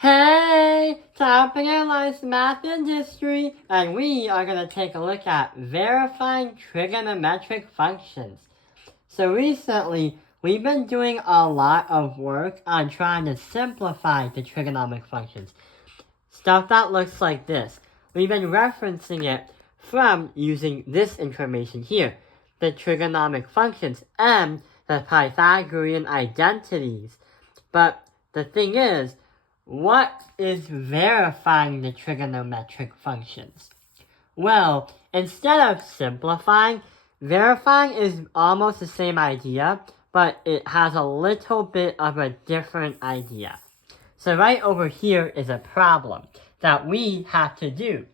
Hey, Topic Analyze Math and History, and we are going to take a look at verifying trigonometric functions. So recently, we've been doing a lot of work on trying to simplify the trigonometric functions. Stuff that looks like this. We've been referencing it from using this information here, the trigonometric functions and the Pythagorean identities. But the thing is, what is verifying the trigonometric functions? Well, instead of simplifying, verifying is almost the same idea, but it has a little bit of a different idea. So right over here is a problem that we have to do.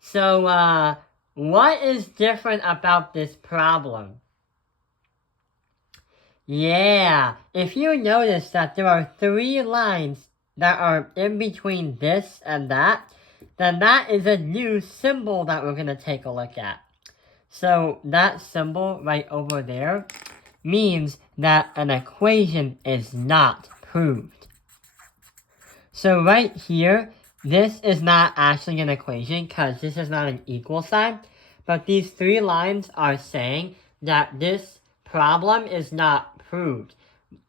So, what is different about this problem? Yeah, if you notice that there are 3 lines that are in between this and that, then that is a new symbol that we're going to take a look at. So that symbol right over there means that an equation is not proved. So right here, this is not actually an equation because this is not an equal sign, but these 3 lines are saying that this problem is not proved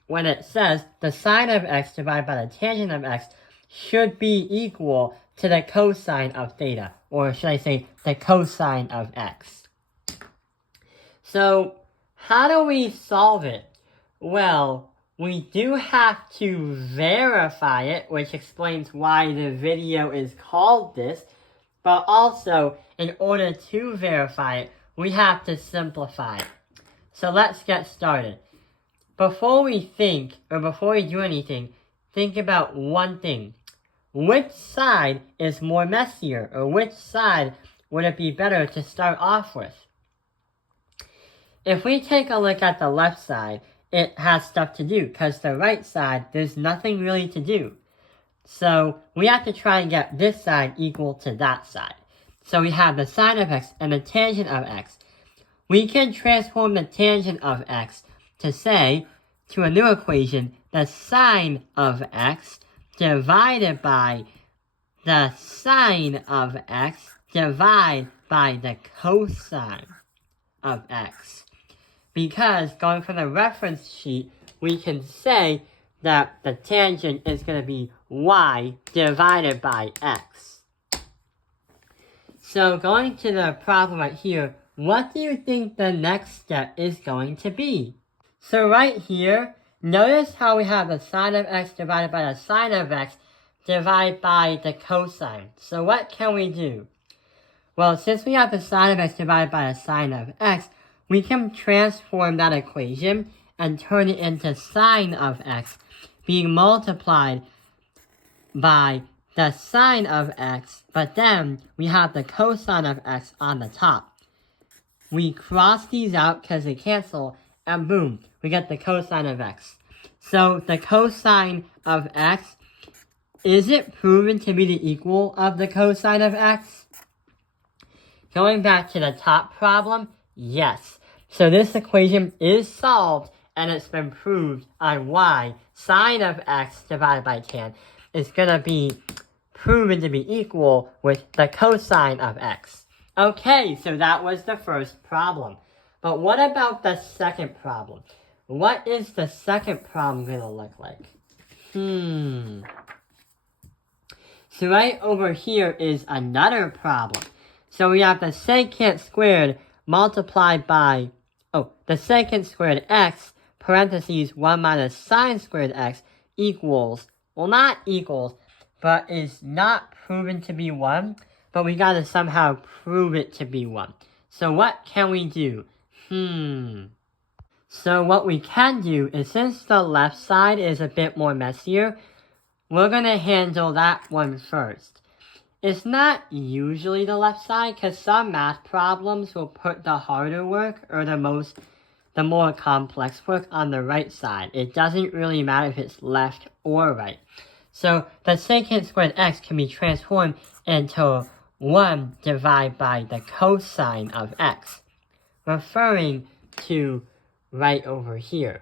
when it says the sine of x divided by the tangent of x should be equal to the cosine of theta, or should I say the cosine of x. So how do we solve it? Well, we do have to verify it, which explains why the video is called this, but also in order to verify it, we have to simplify it. So let's get started. Before we do anything, think about one thing. Which side is more messier, or which side would it be better to start off with? If we take a look at the left side, it has stuff to do, because the right side, there's nothing really to do. So we have to try and get this side equal to that side. So we have the sine of x and the tangent of x. We can transform the tangent of x to say, to a new equation, the sine of x divided by the sine of x divided by the cosine of x. Because going from the reference sheet, we can say that the tangent is going to be y divided by x. So going to the problem right here, what do you think the next step is going to be? So right here, notice how we have the sine of x divided by the sine of x divided by the cosine. So what can we do? Well, since we have the sine of x divided by the sine of x, we can transform that equation and turn it into sine of x being multiplied by the sine of x, but then we have the cosine of x on the top. We cross these out because they cancel, and boom, we get the cosine of x. So the cosine of x, is it proven to be the equal of the cosine of x? Going back to the top problem, yes. So this equation is solved, and it's been proved on why sine of x divided by tan is going to be proven to be equal with the cosine of x. Okay, so that was the first problem. But what about the second problem? What is the second problem going to look like? So right over here is another problem. So we have the secant squared multiplied by, the secant squared x, parentheses 1 minus sine squared x equals, well not equals, but is not proven to be 1, but we gotta somehow prove it to be 1. So what can we do? So what we can do is, since the left side is a bit more messier, we're gonna handle that one first. It's not usually the left side, because some math problems will put the harder work, or the more complex work on the right side. It doesn't really matter if it's left or right. So the secant squared x can be transformed into 1 divided by the cosine of x, referring to right over here.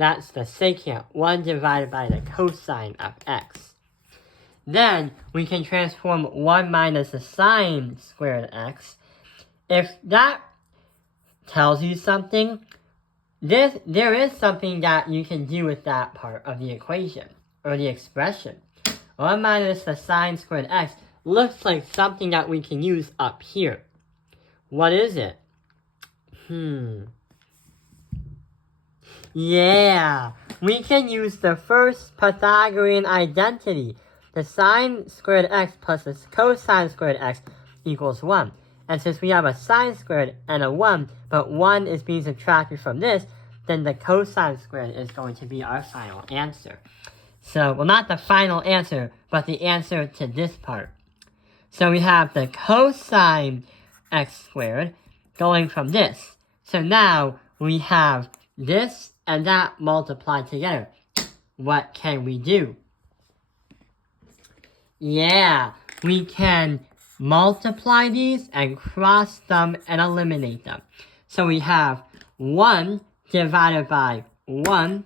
That's the secant 1 divided by the cosine of x. Then we can transform 1 minus the sine squared of x. If that tells you something, there is something that you can do with that part of the equation, or the expression. 1 minus the sine squared of x looks like something that we can use up here. What is it? Yeah, we can use the first Pythagorean identity. The sine squared x plus the cosine squared x equals 1. And since we have a sine squared and a 1, but 1 is being subtracted from this, then the cosine squared is going to be our final answer. So, well, not the final answer, but the answer to this part. So we have the cosine x squared going from this. So now we have this and that multiplied together. What can we do? Yeah, we can multiply these and cross them and eliminate them. So we have 1 divided by 1.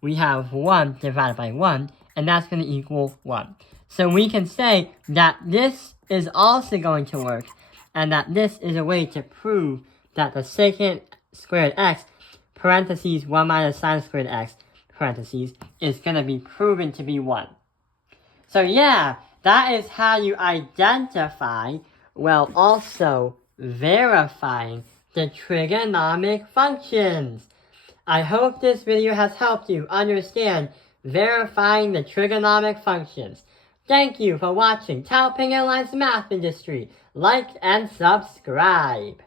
We have 1 divided by 1, and that's going to equal 1. So we can say that this is also going to work, and that this is a way to prove that the secant squared x, parentheses 1 minus sine squared x, parentheses, is going to be proven to be 1. So yeah, that is how you identify, while also verifying the trigonometric functions. I hope this video has helped you understand verifying the trigonometric functions. Thank you for watching Taoping Airlines Math Industry. Like and subscribe.